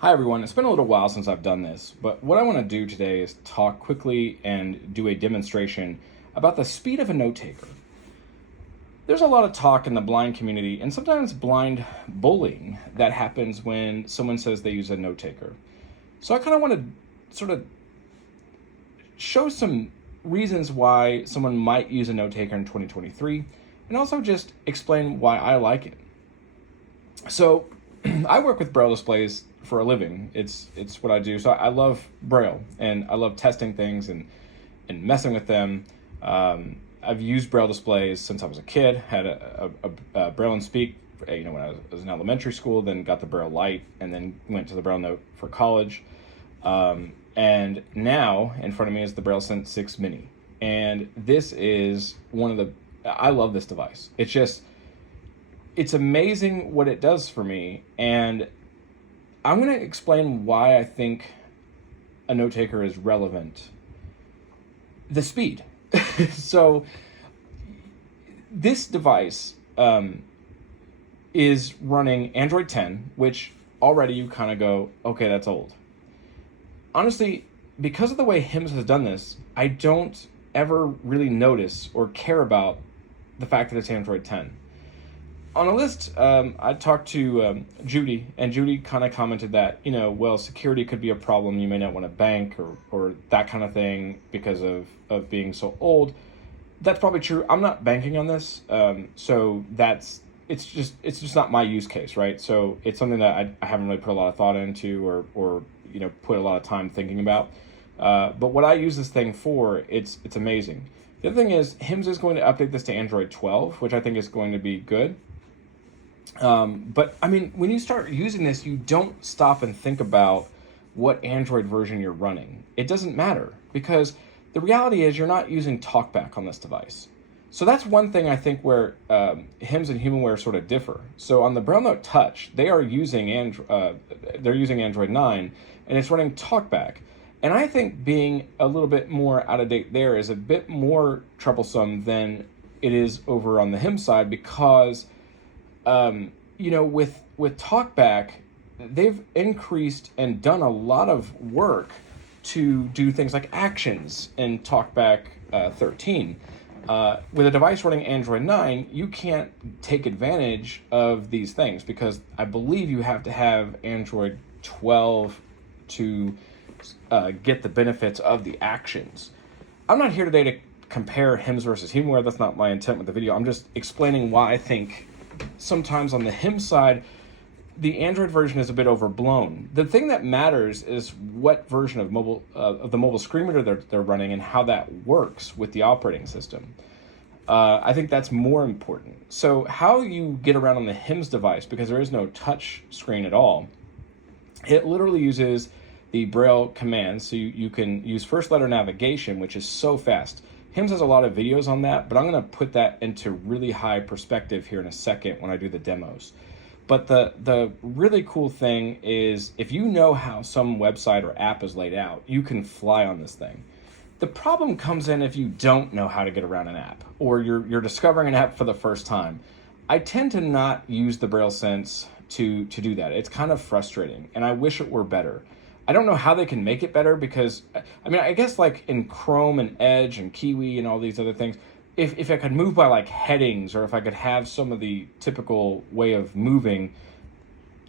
Hi everyone, it's been a little while since I've done this, but what I want to do today is talk quickly and do a demonstration about the speed of a note taker. There's a lot of talk in the blind community and sometimes blind bullying that happens when someone says they use a note taker. So I kind of want to sort of show some reasons why someone might use a note taker in 2023 and also just explain why I like it. So I work with Braille displays for a living. It's what I do. So I love Braille and I love testing things and messing with them. I've used Braille displays since I was a kid. Had a Braille and Speak, when I was in elementary school. Then got the Braille Lite, and then went to the Braille Note for college. And now in front of me is the BrailleSense 6 Mini, and this is I love this device. It's amazing what it does for me, and I'm going to explain why I think a note taker is relevant. The speed. So this device is running Android 10, which already you kind of go, okay, that's old. Honestly, because of the way HIMS has done this, I don't ever really notice or care about the fact that it's Android 10. On a list, I talked to Judy, and Judy kind of commented that, security could be a problem. You may not want to bank or that kind of thing because of being so old. That's probably true. I'm not banking on this, so it's just not my use case, right? So it's something that I haven't really put a lot of thought into or put a lot of time thinking about. But what I use this thing for, it's amazing. The other thing is, HIMS is going to update this to Android 12, which I think is going to be good. But I mean, when you start using this, you don't stop and think about what Android version you're running. It doesn't matter, because the reality is you're not using TalkBack on this device. So that's one thing I think where HIMS and HumanWare sort of differ. So on the Braille Note Touch, they are using Android 9, and it's running TalkBack. And I think being a little bit more out of date there is a bit more troublesome than it is over on the HIMS side, because with TalkBack, they've increased and done a lot of work to do things like actions in TalkBack 13. With a device running Android 9, you can't take advantage of these things because I believe you have to have Android 12 to get the benefits of the actions. I'm not here today to compare HIMS versus HumanWare. That's not my intent with the video. I'm just explaining why I think sometimes on the HIMS side, the Android version is a bit overblown. The thing that matters is what version of the mobile screen reader they're running and how that works with the operating system. I think that's more important. So how you get around on the HIMS device, because there is no touch screen at all, it literally uses the Braille commands. So you can use first letter navigation, which is so fast. HIMS has a lot of videos on that, but I'm going to put that into really high perspective here in a second when I do the demos. But the really cool thing is, if you know how some website or app is laid out, you can fly on this thing. The problem comes in if you don't know how to get around an app, or you're discovering an app for the first time. I tend to not use the BrailleSense to do that. It's kind of frustrating, and I wish it were better. I don't know how they can make it better, because, I guess like in Chrome and Edge and Kiwi and all these other things, if I could move by like headings, or if I could have some of the typical way of moving,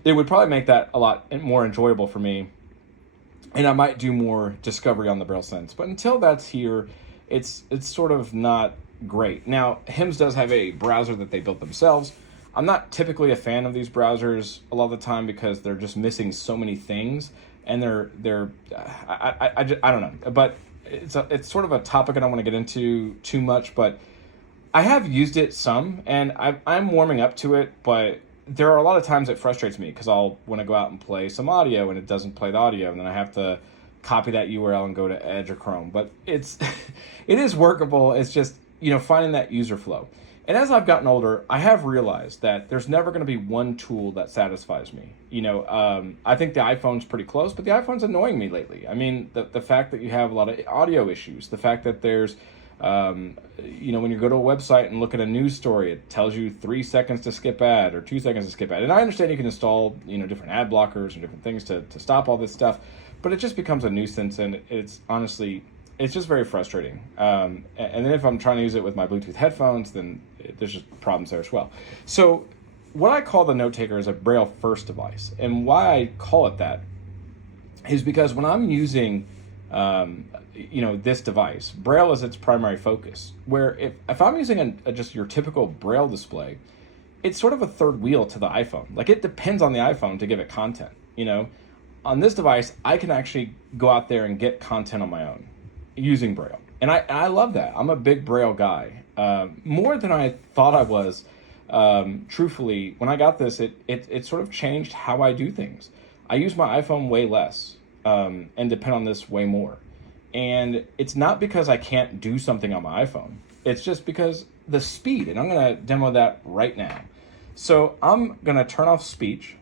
it would probably make that a lot more enjoyable for me. And I might do more discovery on the BrailleSense. But until that's here, it's sort of not great. Now, HIMS does have a browser that they built themselves. I'm not typically a fan of these browsers a lot of the time because they're just missing so many things. And I don't know, but it's sort of a topic I don't want to get into too much, but I have used it some, and I'm warming up to it, but there are a lot of times it frustrates me because I'll want to go out and play some audio and it doesn't play the audio, and then I have to copy that URL and go to Edge or Chrome. But it is workable. It's just, finding that user flow. And as I've gotten older, I have realized that there's never going to be one tool that satisfies me. I think the iPhone's pretty close, but the iPhone's annoying me lately. I mean, the fact that you have a lot of audio issues, the fact that there's When you go to a website and look at a news story, it tells you 3 seconds to skip ad or 2 seconds to skip ad. And I understand you can install, different ad blockers and different things to stop all this stuff, but it just becomes a nuisance, and it's just very frustrating. And then if I'm trying to use it with my Bluetooth headphones, then there's just problems there as well. So what I call the Note Taker is a Braille first device. And why I call it that is because when I'm using this device, Braille is its primary focus. Where if I'm using just your typical Braille display, it's sort of a third wheel to the iPhone. Like, it depends on the iPhone to give it content. On this device, I can actually go out there and get content on my own using Braille, and I love that. I'm a big Braille guy, more than I thought I was. Truthfully, when I got this, it sort of changed how I do things. I use my iPhone way less, and depend on this way more. And it's not because I can't do something on my iPhone. It's just because the speed, and I'm going to demo that right now. So I'm going to turn off speech.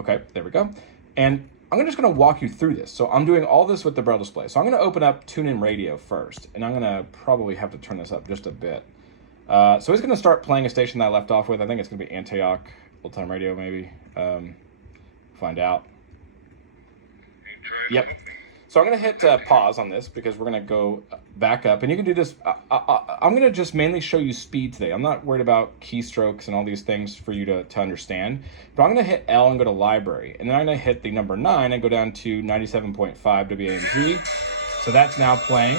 Okay, there we go. And I'm just going to walk you through this. So I'm doing all this with the Braille display. So I'm going to open up TuneIn Radio first, and I'm going to probably have to turn this up just a bit. So it's going to start playing a station that I left off with. I think it's going to be Antioch Old Time Radio, maybe. Find out. Yep. So I'm going to hit pause on this because we're going to go back up. And you can do this. I'm going to just mainly show you speed today. I'm not worried about keystrokes and all these things for you to understand. But I'm going to hit L and go to library. And then I'm going to hit the number 9 and go down to 97.5 WAMG. So that's now playing.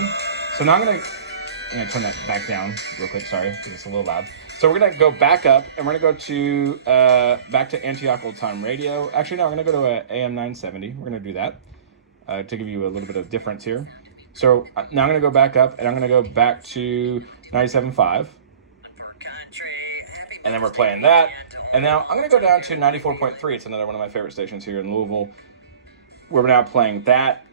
So now I'm going to turn that back down real quick. Sorry, it's a little loud. So we're going to go back up, and we're going to go back to Antioch Old Time Radio. Actually, no, I'm going to go to AM 970. We're going to do that. To give you a little bit of difference here. So now I'm going to go back up, and I'm going to go back to 97.5. And then we're playing that. And now I'm going to go down to 94.3. It's another one of my favorite stations here in Louisville. We're now playing that.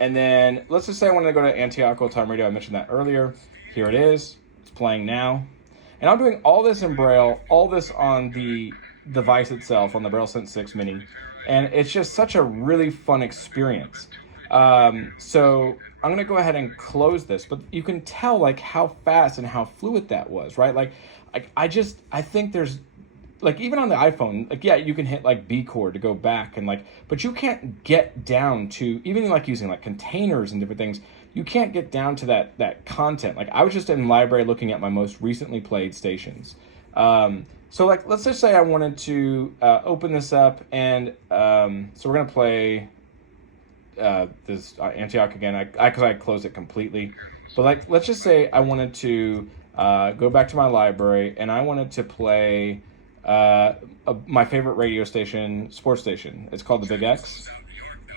And then let's just say I want to go to Antioch Old Time Radio. I mentioned that earlier. Here it is. It's playing now. And I'm doing all this in Braille, all this on the device itself, on the BrailleSense 6 Mini. And it's just such a really fun experience. So I'm going to go ahead and close this, but you can tell like how fast and how fluid that was, right? Like I think there's like, even on the iPhone, like, yeah, you can hit like B chord to go back and like, but you can't get down to, even like using like containers and different things, you can't get down to that content. Like, I was just in library looking at my most recently played stations. So like, let's just say I wanted to open this up, and so we're gonna play this Antioch again. Because I closed it completely. But like, let's just say I wanted to go back to my library, and I wanted to play my favorite radio station, sports station. It's called the Big X,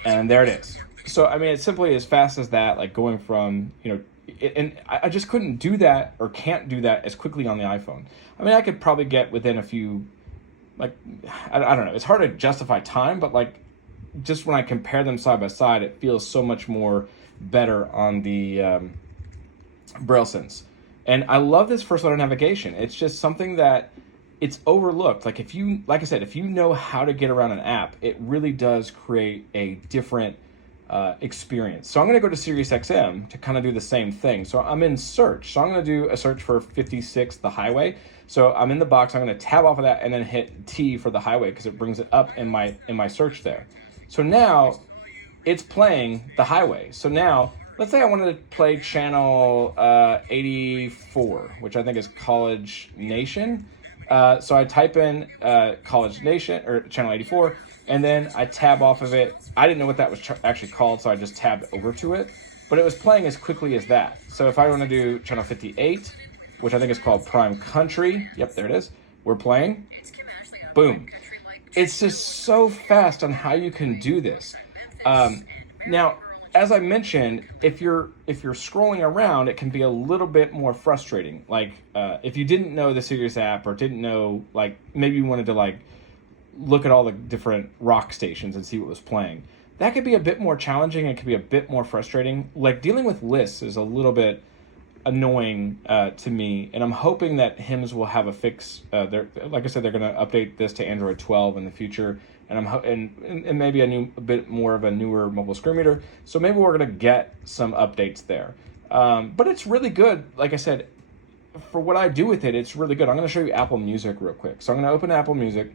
and there it is. So I mean, it's simply as fast as that. Like, going from and I just couldn't do that, or can't do that as quickly on the iPhone. I mean, I could probably get within a few, like, I don't know. It's hard to justify time, but like, just when I compare them side by side, it feels so much more better on the BrailleSense. And I love this first letter navigation. It's just something that it's overlooked. Like, like I said, if you know how to get around an app, it really does create a different experience. So I'm going to go to SiriusXM to kind of do the same thing. So I'm in search. So I'm going to do a search for 56, the highway. So I'm in the box. I'm going to tab off of that and then hit T for the highway, because it brings it up in my search there. So now it's playing the highway. So now let's say I wanted to play channel 84, which I think is College Nation. So I type in College Nation, or channel 84, and then I tab off of it. I didn't know what that was actually called, so I just tabbed over to it. But it was playing as quickly as that. So if I want to do channel 58, which I think is called Prime Country, yep, there it is. We're playing. Boom. It's just so fast on how you can do this. Now, as I mentioned, if you're scrolling around, it can be a little bit more frustrating. Like, if you didn't know the Sirius app, or didn't know, like, maybe you wanted to like look at all the different rock stations and see what was playing, that could be a bit more challenging. It could be a bit more frustrating. Like, dealing with lists is a little bit annoying to me, and I'm hoping that HIMS will have a fix. Like I said, they're going to update this to Android 12 in the future, and and maybe a bit more of a newer mobile screen reader. So maybe we're going to get some updates there. But it's really good. Like I said, for what I do with it, it's really good. I'm going to show you Apple Music real quick. So I'm going to open Apple Music,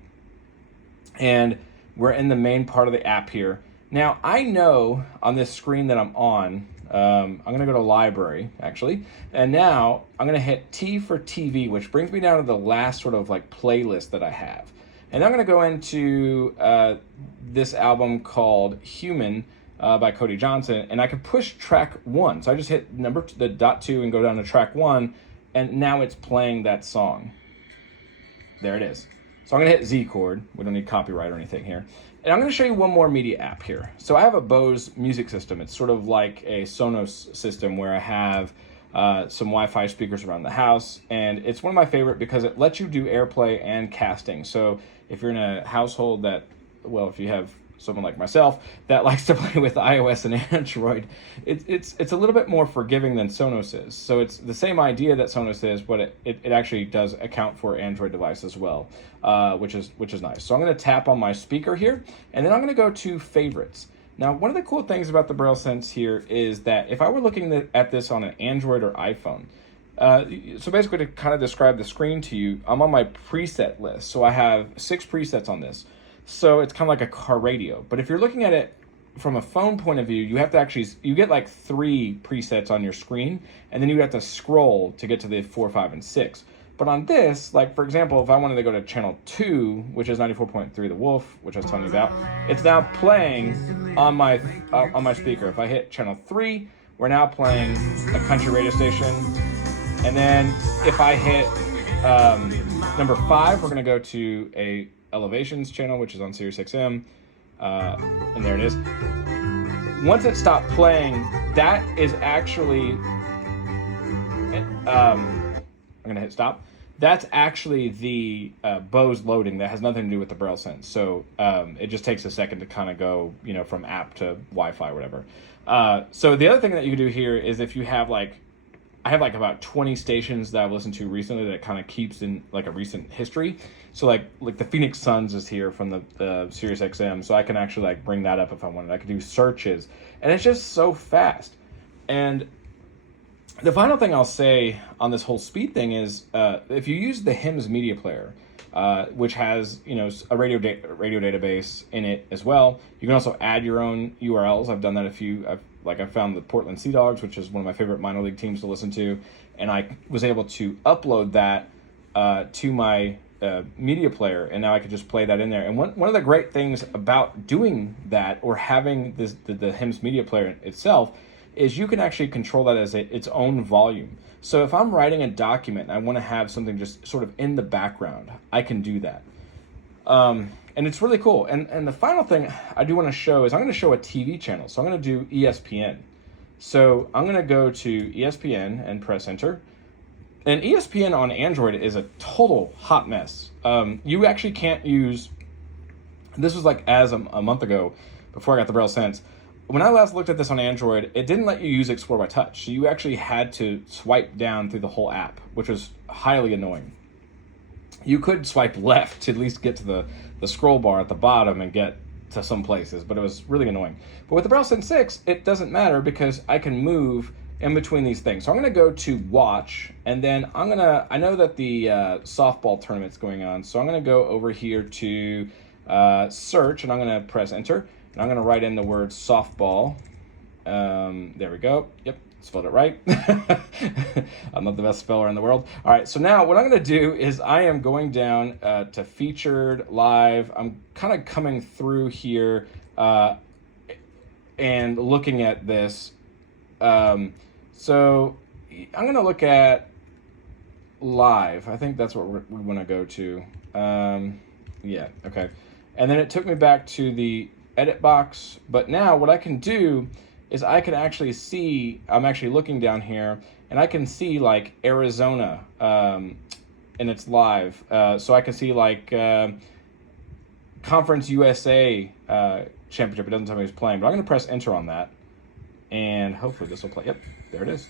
and we're in the main part of the app here. Now, I know on this screen that I'm on, I'm going to go to Library, actually. And now I'm going to hit T for TV, which brings me down to the last sort of like playlist that I have. And I'm going to go into this album called Human by Cody Johnson, and I can push track 1. So I just hit the dot 2 and go down to track 1, and now it's playing that song. There it is. So I'm going to hit Z chord. We don't need copyright or anything here. And I'm going to show you one more media app here. So I have a Bose music system. It's sort of like a Sonos system where I have some Wi-Fi speakers around the house, and it's one of my favorite because it lets you do AirPlay and casting. So if you're in a household that, well, if you have someone like myself that likes to play with iOS and Android, it's a little bit more forgiving than Sonos is. So it's the same idea that Sonos is, but it actually does account for Android device as well, which is nice. So I'm going to tap on my speaker here, and then I'm going to go to favorites. Now, one of the cool things about the BrailleSense here is that if I were looking at this on an Android or iPhone, so basically to kind of describe the screen to you, I'm on my preset list. So I have 6 presets on this. So it's kind of like a car radio. But if you're looking at it from a phone point of view, you have to actually, you get like 3 presets on your screen, and then you have to scroll to get to the 4, 5, and 6. But on this, like for example, if I wanted to go to channel 2, which is 94.3 The Wolf, which I was telling you about, it's now playing on my speaker. If I hit channel 3, we're now playing a country radio station. And then if I hit number 5, we're going to go to a Elevations channel, which is on Sirius XM, and there it is. Once it stopped playing, that is actually I'm gonna hit stop. That's actually the Bose loading. That has nothing to do with the BrailleSense. So it just takes a second to kind of go, from app to Wi-Fi or whatever. So the other thing that you can do here is if you have I have about 20 stations that I've listened to recently that kind of keeps in like a recent history. So like the Phoenix Suns is here from the Sirius XM, so I can actually bring that up if I wanted. I can do searches, and it's just so fast. And the final thing I'll say on this whole speed thing is if you use the HIMS media player, which has a radio database in it as well, you can also add your own URLs. I've done that I found the Portland Sea Dogs, which is one of my favorite minor league teams to listen to, and I was able to upload that to my media player, and now I could just play that in there. And one of the great things about doing that or having the HIMS media player itself is you can actually control that as its own volume. So if I'm writing a document and I want to have something just sort of in the background, I can do that. And it's really cool. And the final thing I do want to show is I'm going to show a TV channel. So I'm going to do ESPN. So I'm going to go to ESPN and press enter. And ESPN on Android is a total hot mess. You actually can't use, this was as a month ago before I got the BrailleSense. When I last looked at this on Android, it didn't let you use Explore by Touch. So you actually had to swipe down through the whole app, which was highly annoying. You could swipe left to at least get to the scroll bar at the bottom and get to some places, but it was really annoying. But with the BrailleSense 6, it doesn't matter because I can move in between these things. So I'm going to go to watch, and then I know that the softball tournament's going on, so I'm going to go over here to search, and I'm going to press enter, and I'm going to write in the word softball. There we go. Yep, spelled it right. I'm not the best speller in the world. All right, so now what I'm going to do is I am going down to featured, live. I'm kind of coming through here and looking at this. So I'm going to look at live. I think that's what we want to go to. Yeah, okay. And then it took me back to the edit box. But now what I can do is I can actually see, I'm actually looking down here, and I can see Arizona, and it's live. So I can see Conference USA Championship. It doesn't tell me who's playing, but I'm going to press enter on that. And hopefully this will play. Yep, there it is.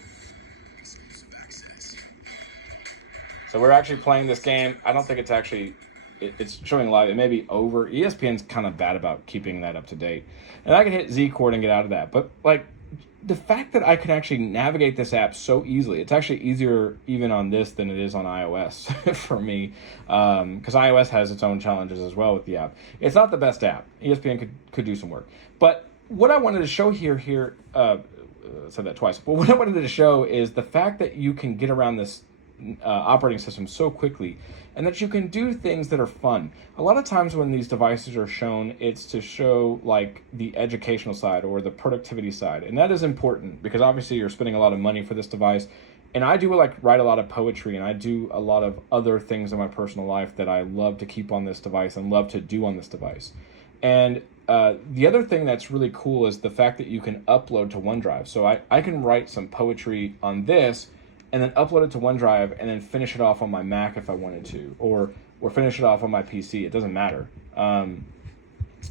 So we're actually playing this game. I don't think it's actually, it's showing live. It may be over. ESPN's kind of bad about keeping that up to date. And I can hit Z chord and get out of that. But the fact that I can actually navigate this app so easily, it's actually easier even on this than it is on iOS for me, because iOS has its own challenges as well with the app. It's not the best app. ESPN could do some work. But what I wanted to show here, said that twice, but what I wanted to show is the fact that you can get around this operating system so quickly, and that you can do things that are fun. A lot of times when these devices are shown, it's to show like the educational side or the productivity side, and that is important because obviously you're spending a lot of money for this device. And I do like write a lot of poetry, and I do a lot of other things in my personal life that I love to keep on this device and love to do on this device. And the other thing that's really cool is the fact that you can upload to OneDrive. So I can write some poetry on this and then upload it to OneDrive and then finish it off on my Mac if I wanted to, or finish it off on my PC. It doesn't matter.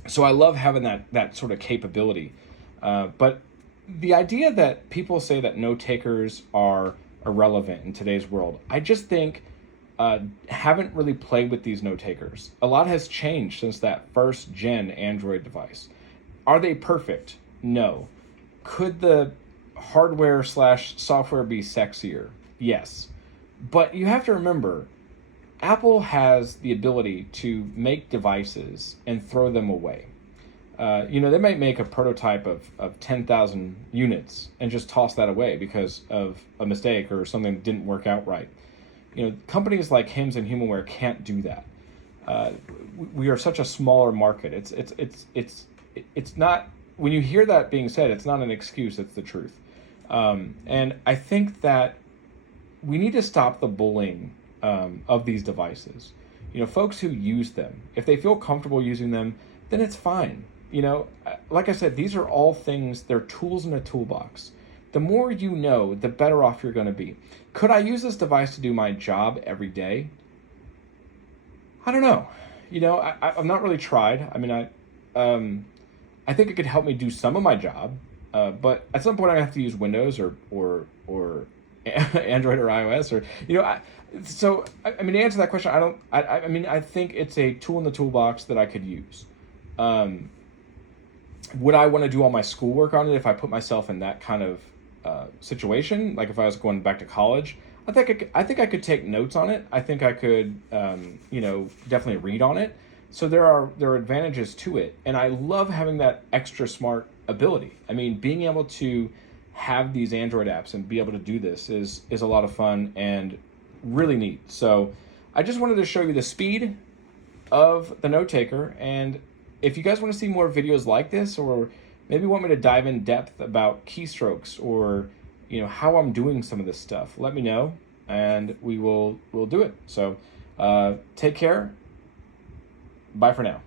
So I love having that sort of capability. But the idea that people say that note takers are irrelevant in today's world, I just think haven't really played with these note takers. A lot has changed since that first gen Android device. Are they perfect? No. Could the hardware / software be sexier? Yes. But you have to remember, Apple has the ability to make devices and throw them away. They might make a prototype of 10,000 units and just toss that away because of a mistake or something that didn't work out right. Companies like Hims and Humanware can't do that. We are such a smaller market. It's not. When you hear that being said, it's not an excuse. It's the truth. And I think that we need to stop the bullying of these devices. Folks who use them, if they feel comfortable using them, then it's fine. Like I said, these are all things, they're tools in a toolbox. The more you know, the better off you're going to be. Could I use this device to do my job every day? I don't know. I've not really tried. I mean, I think it could help me do some of my job, but at some point I have to use Windows or Android or iOS or to answer that question, I think it's a tool in the toolbox that I could use. Would I want to do all my schoolwork on it if I put myself in that kind of situation? Like if I was going back to college, I think I could take notes on it. I think I could definitely read on it. So there are advantages to it, and I love having that extra smart ability. I mean, being able to have these Android apps and be able to do this is a lot of fun and really neat. So I just wanted to show you the speed of the note taker, and if you guys want to see more videos like this, or maybe want me to dive in depth about keystrokes or how I'm doing some of this stuff, let me know and we'll do it. So take care. Bye for now.